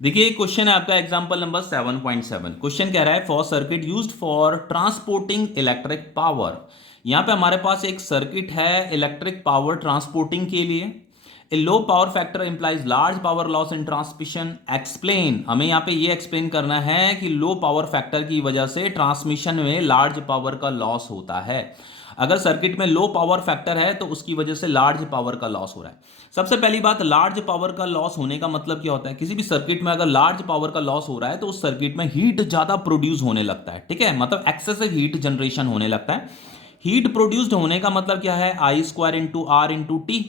देखिए क्वेश्चन है आपका एग्जांपल नंबर 7.7। क्वेश्चन कह रहा है for circuit used for transporting electric power. यहां पे हमारे पास एक सर्किट है इलेक्ट्रिक पावर ट्रांसपोर्टिंग के लिए। A low power factor implies large power loss in transmission. Explain, हमें यहाँ पे ये एक्सप्लेन करना है कि लो पावर फैक्टर की वजह से ट्रांसमिशन में लार्ज पावर का लॉस होता है। अगर सर्किट में लो पावर फैक्टर है तो उसकी वजह से लार्ज पावर का लॉस हो रहा है। सबसे पहली बात, लार्ज पावर का लॉस होने का मतलब क्या होता है? किसी भी सर्किट में अगर लार्ज पावर का लॉस हो रहा है तो उस सर्किट में हीट ज्यादा प्रोड्यूस होने लगता है। ठीक है, मतलब एक्सेसिव हीट जनरेशन होने लगता है। हीट प्रोड्यूस्ड होने का मतलब क्या है? I square into R into T.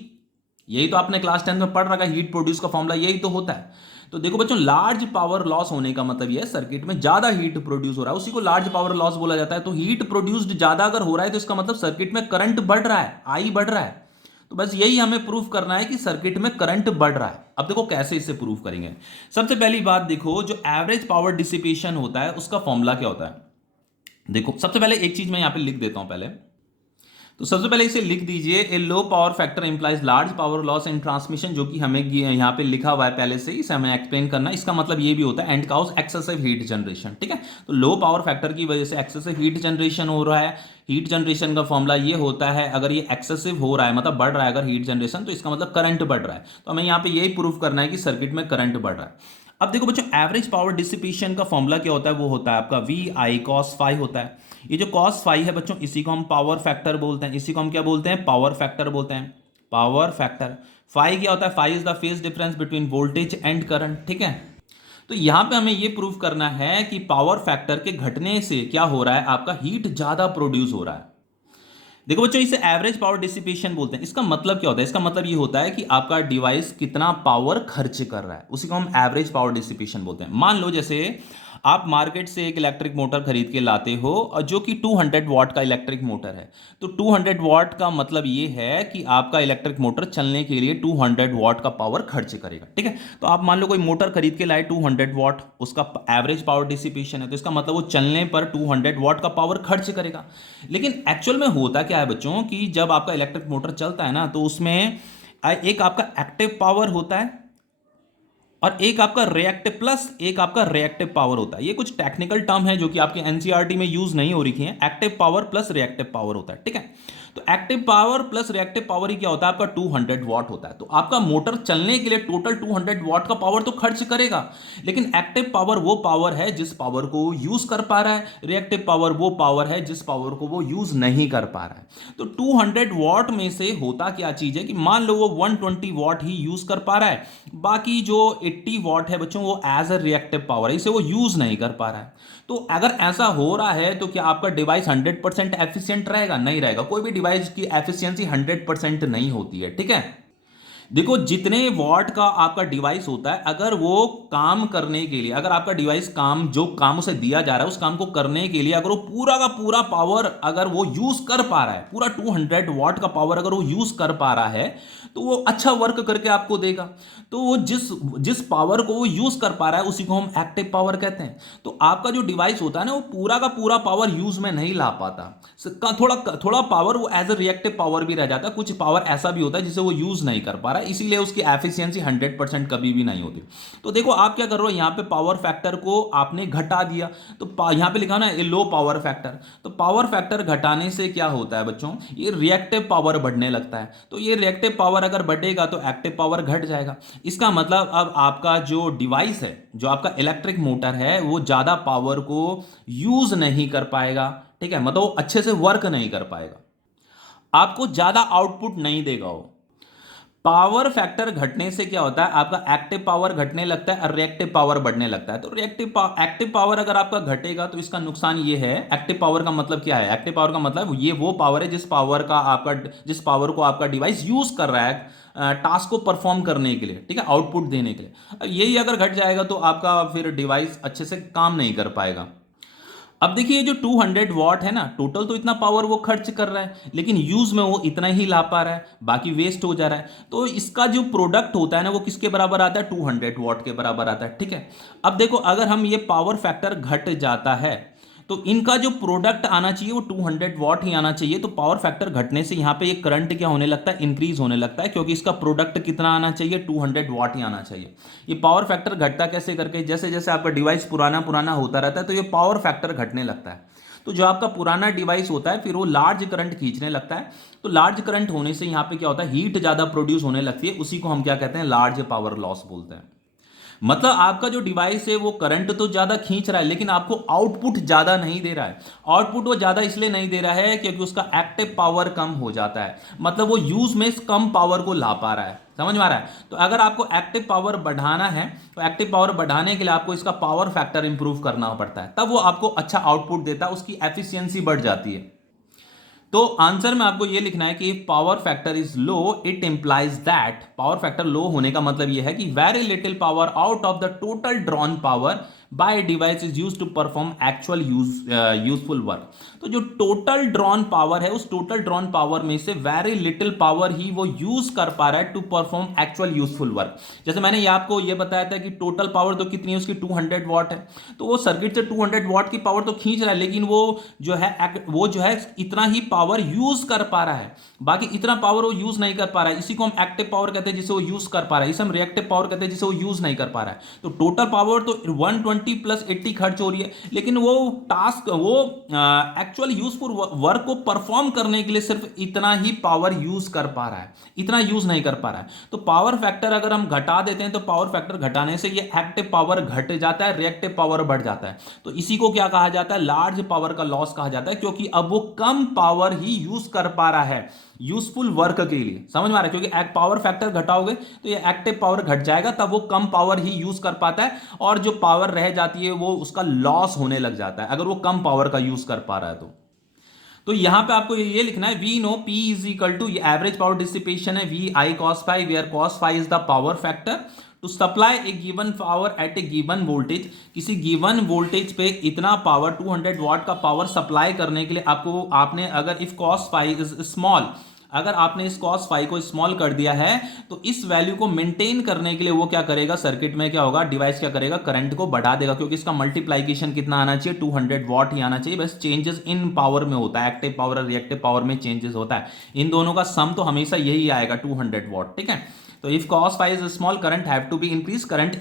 यही तो आपने क्लास 10 में पढ़ रखा है, हीट प्रोड्यूस का फॉर्मूला यही तो होता है। तो देखो बच्चों, लार्ज पावर लॉस होने का मतलब यह है सर्किट में ज्यादा हीट प्रोड्यूस हो रहा है, उसी को लार्ज पावर लॉस बोला जाता है। तो हीट प्रोड्यूस्ड ज्यादा अगर हो रहा है तो इसका मतलब सर्किट में करंट बढ़ रहा है, आई बढ़ रहा है। तो बस यही हमें प्रूफ करना है कि सर्किट में करंट बढ़ रहा है। अब देखो कैसे इसे प्रूफ करेंगे। सबसे पहली बात देखो, जो एवरेज पावर डिसिपेशन होता है उसका फॉर्मूला क्या होता है। देखो सबसे पहले एक चीज मैं यहां पे लिख देता हूं पहले। तो सबसे पहले इसे लिख दीजिए, a low power factor implies large power loss in transmission, जो कि हमें यहाँ पे लिखा हुआ है पहले से ही, इसे हमें एक्सप्लेन करना है। इसका मतलब ये भी होता है and cause excessive heat generation. ठीक है, तो लो पावर फैक्टर की वजह से एक्सेसिव हीट जनरेशन हो रहा है। हीट जनरेशन का फॉर्मूला ये होता है, अगर ये एक्सेसिव हो रहा है मतलब बढ़ रहा है अगर हीट जनरेशन, तो इसका मतलब करंट बढ़ रहा है। तो हमें यहाँ पे यही प्रूफ करना है कि सर्किट में करंट बढ़ रहा है। अब देखो बच्चों, एवरेज पावर डिसिपेशन का फॉर्मूला क्या होता है? वो होता है आपका वी आई कॉस फाई होता है। ये जो कॉस फाई है बच्चों, इसी को हम पावर फैक्टर बोलते हैं। इसी को हम क्या बोलते हैं? पावर फैक्टर बोलते हैं। Power factor. फाई क्या होता है? Phi is the phase difference between voltage and current. ठीक है, तो यहां पे हमें ये प्रूफ करना है कि पावर फैक्टर के घटने से क्या हो रहा है, आपका हीट ज्यादा प्रोड्यूस हो रहा है। देखो बच्चों, इसे एवरेज पावर डिसिपेशन बोलते हैं। इसका मतलब क्या होता है? इसका मतलब ये होता है कि आपका डिवाइस कितना पावर खर्च कर रहा है, उसी को हम एवरेज पावर डिसिपेशन बोलते हैं। मान लो जैसे आप मार्केट से एक इलेक्ट्रिक मोटर खरीद के लाते हो और जो कि 200 वॉट का इलेक्ट्रिक मोटर है। तो 200 वॉट का मतलब ये है कि आपका इलेक्ट्रिक मोटर चलने के लिए 200 वॉट का पावर खर्च करेगा। ठीक है, तो आप मान लो कोई मोटर खरीद के लाए 200 वॉट, उसका एवरेज पावर डिसिपेशन है, तो इसका मतलब वो चलने पर 200 वॉट का पावर खर्च करेगा। लेकिन एक्चुअल में होता क्या है बच्चों कि जब आपका इलेक्ट्रिक मोटर चलता है ना, तो उसमें एक आपका एक्टिव पावर होता है और एक आपका रिएक्टिव प्लस एक आपका रिएक्टिव पावर होता है। ये कुछ टेक्निकल टर्म है जो कि आपके एनसीईआरटी में यूज नहीं हो रही है। Active power plus reactive power होता है। ठीक है, तो active power plus reactive power ही क्या होता है? आपका 200 वॉट होता है। तो आपका मोटर चलने के लिए टोटल 200 वॉट का पावर तो खर्च करेगा, लेकिन एक्टिव पावर वो पावर है जिस पावर को यूज कर पा रहा है, रिएक्टिव पावर वो पावर है जिस पावर को वो यूज नहीं कर पा रहा है। तो 200 वॉट में से होता क्या चीज है कि मान लो वो 120 वॉट ही यूज कर पा रहा है, बाकी जो 80 वॉट है बच्चों वो एज अ रिएक्टिव पावर है, इसे वो यूज नहीं कर पा रहा है। तो अगर ऐसा हो रहा है तो क्या आपका डिवाइस 100% एफिशिएंट रहेगा? नहीं रहेगा। कोई भी डिवाइस की एफिशिएंसी 100% नहीं होती है। ठीक है, देखो जितने वॉट का आपका डिवाइस होता है, अगर वो काम करने के लिए, अगर आपका डिवाइस काम जो काम उसे दिया जा रहा है उस काम को करने के लिए अगर वो पूरा का पूरा पावर अगर वो यूज कर पा रहा है, पूरा 200 वॉट का पावर अगर वो यूज कर पा रहा है, तो वो अच्छा वर्क करके आपको देगा। तो वो जिस जिस पावर को वो यूज कर पा रहा है उसी को हम एक्टिव पावर कहते हैं। तो आपका जो डिवाइस होता है ना, वो पूरा का पूरा पावर यूज में नहीं ला पाता। थोड़ा थोड़ा पावर वो एज अ रिएक्टिव पावर भी रह जाता है। कुछ पावर ऐसा भी होता है जिसे वो यूज नहीं कर पा रहा है, इसीलिए उसकी एफिशिएंसी 100% कभी भी नहीं होती। तो देखो आप क्या कर रहे हो, यहाँ पे पावर फैक्टर को आपने घटा दिया। तो यहाँ पे लिखा ना लो पावर फैक्टर, तो पावर फैक्टर घटाने से क्या होता है बच्चों, ये रिएक्टिव पावर बढ़ने लगता है। तो ये रिएक्टिव पावर अगर बढ़ेगा तो एक्टिव पावर घट जाएगा। इसका मतलब अब आपका जो डिवाइस है, जो आपका इलेक्ट्रिक मोटर है, वो ज्यादा पावर को यूज नहीं कर पाएगा। ठीक है, मतलब वो अच्छे से वर्क नहीं कर पाएगा, आपको ज्यादा आउटपुट नहीं देगा वो। पावर फैक्टर घटने से क्या होता है, आपका एक्टिव पावर घटने लगता है और रिएक्टिव पावर बढ़ने लगता है। तो एक्टिव पावर अगर आपका घटेगा तो इसका नुकसान ये है। एक्टिव पावर का मतलब क्या है? एक्टिव पावर का मतलब ये वो पावर है जिस पावर को आपका डिवाइस यूज कर रहा है टास्क को परफॉर्म करने के लिए, ठीक है, आउटपुट देने के लिए। अब यही अगर घट जाएगा तो आपका फिर डिवाइस अच्छे से काम नहीं कर पाएगा। अब देखिए जो 200 वॉट है ना, टोटल तो इतना पावर वो खर्च कर रहा है, लेकिन यूज में वो इतना ही ला पा रहा है, बाकी वेस्ट हो जा रहा है। तो इसका जो प्रोडक्ट होता है ना, वो किसके बराबर आता है? 200 वॉट के बराबर आता है। ठीक है, अब देखो अगर हम ये पावर फैक्टर घट जाता है तो इनका जो प्रोडक्ट आना चाहिए वो 200 वॉट ही आना चाहिए। तो पावर फैक्टर घटने से यहाँ पे ये करंट क्या होने लगता है, इंक्रीज होने लगता है, क्योंकि इसका प्रोडक्ट कितना आना चाहिए, 200 वॉट ही आना चाहिए। ये पावर फैक्टर घटता कैसे करके, जैसे जैसे आपका डिवाइस पुराना पुराना होता रहता है तो ये पावर फैक्टर घटने लगता है। तो जो आपका पुराना डिवाइस होता है फिर वो लार्ज करंट खींचने लगता है। तो लार्ज करंट होने से यहाँ पे क्या होता है, हीट ज्यादा प्रोड्यूस होने लगती है, उसी को हम क्या कहते हैं, लार्ज पावर लॉस बोलते हैं। मतलब आपका जो डिवाइस है वो करंट तो ज्यादा खींच रहा है लेकिन आपको आउटपुट ज्यादा नहीं दे रहा है। आउटपुट वो ज्यादा इसलिए नहीं दे रहा है क्योंकि उसका एक्टिव पावर कम हो जाता है, मतलब वो यूज में कम पावर को ला पा रहा है। समझ में आ रहा है? तो अगर आपको एक्टिव पावर बढ़ाना है तो एक्टिव पावर बढ़ाने के लिए आपको इसका पावर फैक्टर इंप्रूव करना पड़ता है, तब वो आपको अच्छा आउटपुट देता है, उसकी एफिशिएंसी बढ़ जाती है। तो आंसर में आपको यह लिखना है कि if power factor is low it implies that, power factor low होने का मतलब यह है कि very little power out of the total drawn power by device is used to perform actual useful work. तो जो टोटल ड्रॉन पावर है उस टोटल ड्रॉन पावर में से वेरी लिटिल पावर ही वो यूज कर पा रहा है to perform actual useful work. जैसे मैंने ये आपको ये बताया था कि टोटल पावर तो कितनी है उसकी, 200 वॉट है। तो वो सर्किट से 200 वॉट की पावर तो खींच रहा है लेकिन वो जो है इतना ही पावर यूज कर पा रहा है, बाकी इतना पावर वो यूज नहीं कर पा रहा है। इसी को हम एक्टिव पावर कहते हैं जिसे वो यूज कर पा रहा है, इसे हम रिएक्टिव पावर कहते हैं जिसे वो यूज नहीं कर पा रहा है। तो टोटल पावर तो 120 प्लस 80 खर्च हो रही है लेकिन वो टास्क वो एक्चुअल यूजफुल वर्क को परफॉर्म करने के लिए सिर्फ इतना ही पावर यूज कर पा रहा है, इतना यूज नहीं कर पा रहा है। तो पावर फैक्टर अगर हम घटा देते हैं तो पावर फैक्टर घटाने से ये एक्टिव पावर घट जाता है, रिएक्टिव पावर बढ़ जाता है। तो इसी को क्या कहा जाता है, लार्ज पावर का लॉस कहा जाता है, क्योंकि अब वो कम पावर ही यूज कर पा रहा है यूजफुल वर्क के लिए। समझ में आ रहा है? क्योंकि पावर फैक्टर घटाओगे तो ये एक्टिव पावर घट जाएगा, तब वो कम पावर ही यूज कर पाता है और जो पावर रह जाती है वो उसका लॉस होने लग जाता है अगर वो कम पावर का यूज कर पा रहा है। तो यहां पे आपको ये लिखना है, we know P is equal to average power dissipation है V I cos phi, where cos phi is the power factor to supply a given power at a given voltage. किसी गिवन वोल्टेज पे इतना power 200 watt का power supply करने के लिए आपने अगर if cos phi is small, अगर आपने इस cos फाई को स्मॉल कर दिया है तो इस वैल्यू को मेंटेन करने के लिए वो क्या करेगा, सर्किट में क्या होगा, डिवाइस क्या करेगा, करंट को बढ़ा देगा, क्योंकि इसका मल्टीप्लाइकेशन कितना आना चाहिए, 200 वॉट ही आना चाहिए। बस चेंजेस इन पावर में होता है, एक्टिव पावर और रिएक्टिव पावर में चेंजेस होता है, इन दोनों का सम तो हमेशा यही आएगा 200 वॉट। ठीक है, तो if cos phi is small current have to be increased, current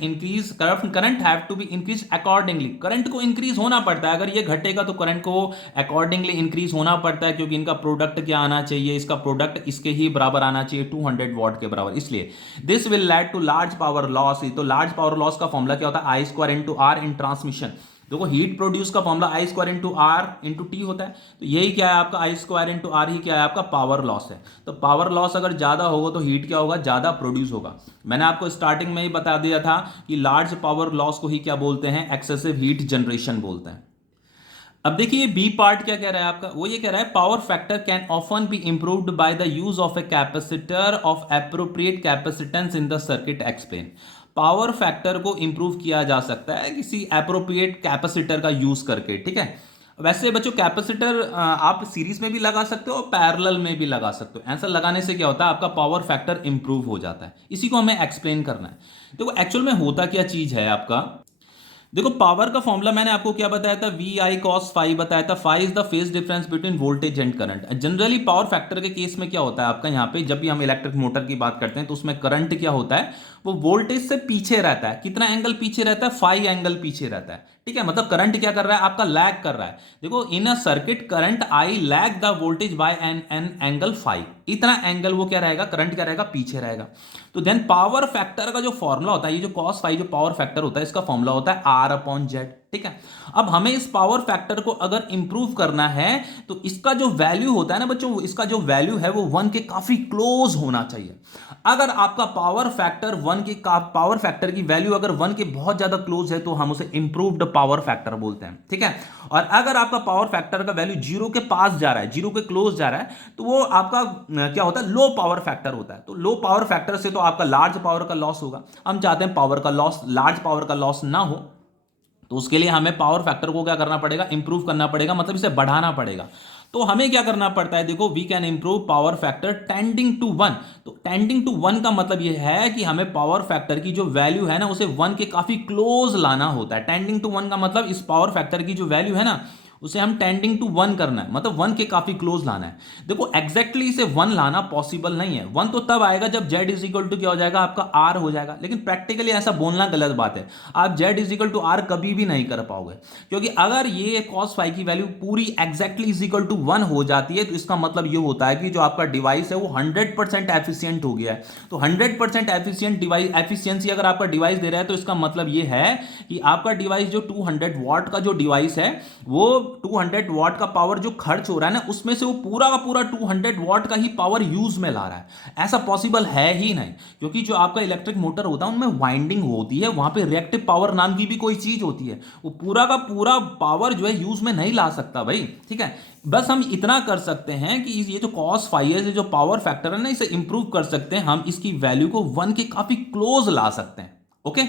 have to be increased accordingly, current को इंक्रीज होना पड़ता है, अगर ये घटेगा तो करंट को अकॉर्डिंगली इंक्रीज होना पड़ता है, क्योंकि इनका प्रोडक्ट क्या आना चाहिए, इसका प्रोडक्ट इसके ही बराबर आना चाहिए 200 वॉट के बराबर। इसलिए this will lead to large power loss. तो लार्ज पावर लॉस का फॉर्मूला क्या होता है, I square into R in transmission. देखो हीट प्रोड्यूस का formula I square into R into T होता है, तो यही क्या है आपका आई स्क्वायर इंटू आर ही क्या है आपका पावर लॉस है। तो पावर लॉस अगर ज्यादा होगा तो हीट क्या होगा, ज्यादा प्रोड्यूस होगा। मैंने आपको स्टार्टिंग में ही बता दिया था कि लार्ज पावर लॉस को ही क्या बोलते हैं, एक्सेसिव हीट जनरेशन बोलते हैं। अब देखिए बी पार्ट क्या कह रहा है आपका, वो ये कह रहा है power factor can often be improved by the use of a capacitor of appropriate capacitance in the circuit explain. Power factor को इंप्रूव किया जा सकता है किसी एप्रोप्रिएट कैपेसिटर का यूज करके। ठीक है, वैसे बच्चों कैपेसिटर आप सीरीज में भी लगा सकते हो और पैरेलल में भी लगा सकते हो। ऐसा लगाने से क्या होता है, आपका पावर फैक्टर इंप्रूव हो जाता है। इसी को हमें एक्सप्लेन करना है। देखो एक्चुअल में होता क्या चीज है आपका, देखो पावर का फॉर्मूला मैंने आपको क्या बताया था, वी आई कॉस फाई बताया था। Phi is the phase difference between voltage and current. Generally power factor के केस में क्या होता है आपका, यहाँ पे जब भी हम इलेक्ट्रिक मोटर की बात करते हैं तो उसमें करंट क्या होता है, वो वोल्टेज से पीछे रहता है। कितना एंगल पीछे रहता है, 5 एंगल पीछे रहता है। ठीक है, मतलब करंट क्या कर रहा है आपका, लैग कर रहा है। देखो in a circuit current I lag the voltage by an angle 5, इतना एंगल वो क्या रहेगा, करंट क्या रहेगा, पीछे रहेगा। तो देन पावर फैक्टर का जो फॉर्मूला होता है, ये जो cos फाई जो पावर फैक्टर होता है, इसका फॉर्मूला होता है R/Z। ठीक है, अब हमें इस पावर फैक्टर को अगर इंप्रूव करना है तो इसका जो वैल्यू होता है ना बच्चों, इसका जो वैल्यू है वो 1 के काफी क्लोज होना चाहिए। अगर आपका पावर फैक्टर 1 के पावर फैक्टर की वैल्यू अगर 1 के बहुत ज्यादा क्लोज है तो हम उसे इंप्रूव्ड पावर फैक्टर बोलते हैं। ठीक है, और अगर आपका पावर फैक्टर का वैल्यू 0 के पास जा रहा है, 0 के क्लोज जा रहा है, तो वो आपका क्या होता है, लो पावर फैक्टर होता है। तो लो पावर फैक्टर से तो आपका लार्ज पावर का लॉस होगा। हम चाहते हैं पावर का लॉस, लार्ज पावर का लॉस ना हो, तो उसके लिए हमें पावर फैक्टर को क्या करना पड़ेगा, इंप्रूव करना पड़ेगा, मतलब इसे बढ़ाना पड़ेगा। तो हमें क्या करना पड़ता है, देखो we can improve power factor tending to 1। तो टेंडिंग टू 1 का मतलब यह है कि हमें पावर फैक्टर की जो वैल्यू है ना उसे 1 के काफी क्लोज लाना होता है। टेंडिंग टू 1 का मतलब इस पावर फैक्टर की जो वैल्यू है ना उसे हम टेंडिंग टू 1 करना है, मतलब 1 के काफी क्लोज लाना है। देखो एग्जैक्टली इसे 1 लाना पॉसिबल नहीं है। 1 तो तब आएगा जब z इज इक्वल टू क्या हो जाएगा, आपका r हो जाएगा। लेकिन प्रैक्टिकली ऐसा बोलना गलत बात है। आप z is equal to r कभी भी नहीं कर पाओगे, क्योंकि अगर ये cos फाई की वैल्यू पूरी एग्जैक्टली इज इक्वल टू 1 हो जाती है तो इसका मतलब ये होता है कि जो आपका डिवाइस है वो 100% एफिशिएंट हो गया है। तो 100% एफिशिएंट डिवाइस, एफिशिएंसी अगर आपका डिवाइस दे रहा है तो इसका मतलब ये है कि आपका डिवाइस जो 200 वॉट का जो डिवाइस है वो 200 वॉट का पावर जो खर्च हो रहा है ना, उसमें से वो पूरा का पूरा 200 वॉट का ही पावर यूज में ला रहा है। ऐसा पॉसिबल है ही नहीं, क्योंकि जो आपका इलेक्ट्रिक मोटर होता है उनमें वाइंडिंग होती है, वहां पे रिएक्टिव पावर नाम की भी कोई चीज होती है। वो पूरा का पूरा पावर जो है यूज में नहीं ला सकता भाई, ठीक है। बस हम इतना कर सकते हैं कि ये जो cos फाई है, जो पावर फैक्टर है ना, इसे इंप्रूव कर सकते हैं हम, इसकी वैल्यू को 1 के काफी क्लोज ला सकते हैं। ओके,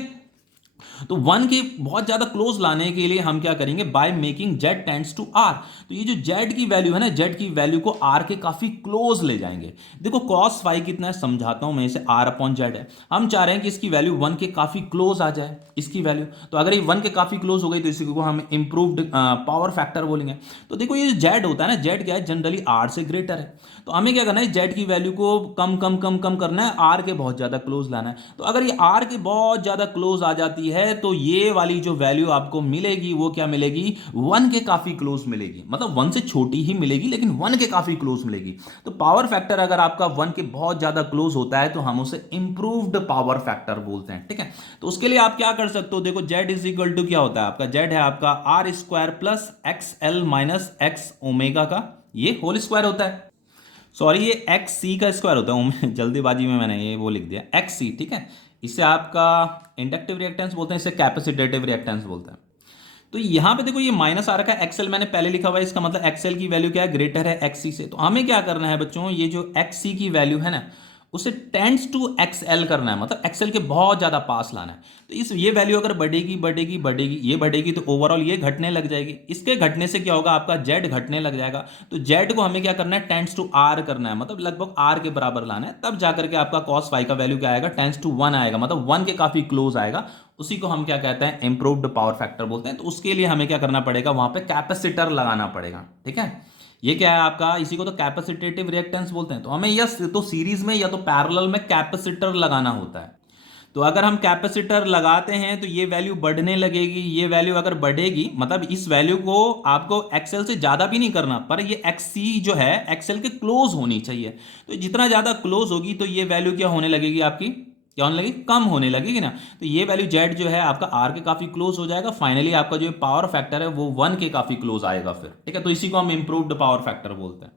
तो 1 के बहुत ज्यादा क्लोज लाने के लिए हम क्या करेंगे, by making z tends to r। तो ये जो z की वैल्यू है ना, z की वैल्यू को r के काफी क्लोज ले जाएंगे। देखो cos फाई कितना है समझाता हूं मैं इसे, r अपॉन z है। हम चाह रहे हैं कि इसकी वैल्यू 1 के काफी क्लोज आ जाए, इसकी वैल्यू। तो अगर ये 1 के काफी क्लोज हो गई तो इसी को हम इंप्रूव्ड पावर फैक्टर बोलेंगे। तो देखो ये जो z होता है ना, z क्या है, जनरली r से ग्रेटर है। तो हमें क्या करना है, z की वैल्यू को कम कम कम कम करना है, r के बहुत ज्यादा क्लोज लाना है। तो अगर ये r के बहुत ज्यादा क्लोज आ जाती है तो ये वाली जो वैल्यू आपको मिलेगी वो क्या मिलेगी, 1 के काफी क्लोज मिलेगी। मतलब 1 से छोटी ही मिलेगी लेकिन 1 के काफी क्लोज मिलेगी। तो पावर फैक्टर अगर आपका 1 के बहुत ज्यादा क्लोज होता है तो हम उसे इंप्रूव्ड पावर फैक्टर बोलते हैं, ठीक है। तो उसके लिए आप क्या कर सकते हो, देखो z इज इक्वल टू क्या होता है आपका, z है आपका r square plus x l minus x omega का ये होल स्क्वायर होता है। सॉरी, ये एक्स सी का स्क्वायर होता है, जल्दीबाजी में मैंने ये वो लिख दिया एक्स सी, ठीक है। इसे आपका इंडक्टिव रिएक्टेंस बोलते हैं, इसे कैपेसिटेटिव रिएक्टेंस बोलते हैं। तो यहां पे देखो ये माइनस आ रखा है, एक्सएल मैंने पहले लिखा हुआ है, इसका मतलब एक्सएल की वैल्यू क्या है, ग्रेटर है एक्ससी से। तो हमें क्या करना है बच्चों, ये जो एक्ससी की वैल्यू है ना उसे टेंड्स टू एक्सएल करना है, मतलब एक्सएल के बहुत ज्यादा पास लाना है। तो इस ये वैल्यू अगर बढ़ेगी बढ़ेगी बढ़ेगी, ये बढ़ेगी तो ओवरऑल ये घटने लग जाएगी। इसके घटने से क्या होगा, आपका जेड घटने लग जाएगा। तो जेड को हमें क्या करना है, टेंड्स टू आर करना है, मतलब लगभग आर के बराबर लाना है। तब जाकर के आपका कॉस फाई का वैल्यू क्या आएगा, टेंड्स टू 1 आएगा, मतलब 1 के काफी क्लोज आएगा। उसी को हम क्या कहते हैं, इंप्रूव्ड पावर फैक्टर बोलते हैं। तो उसके लिए हमें क्या करना पड़ेगा, वहां पे कैपेसिटर लगाना पड़ेगा, ठीक है। ये क्या है आपका, इसी को तो कैपेसिटेटिव रिएक्टेंस बोलते हैं। तो हमें यस तो सीरीज में या तो पैरेलल में कैपेसिटर लगाना होता है। तो अगर हम कैपेसिटर लगाते हैं तो ये वैल्यू बढ़ने लगेगी, ये वैल्यू अगर बढ़ेगी मतलब इस वैल्यू को आपको एक्सएल से ज्यादा भी नहीं करना, पर ये एक्ससी जो है एक्सएल के क्लोज होनी चाहिए। तो जितना ज्यादा क्लोज होगी तो ये वैल्यू क्या होने लगेगी आपकी, क्या होने लगेगी, कम होने लगेगी ना। तो ये वैल्यू जेड जो है आपका आर के काफी क्लोज हो जाएगा। फाइनली आपका जो पावर फैक्टर है वो 1 के काफी क्लोज आएगा फिर, ठीक है। तो इसी को हम इंप्रूव्ड पावर फैक्टर बोलते हैं।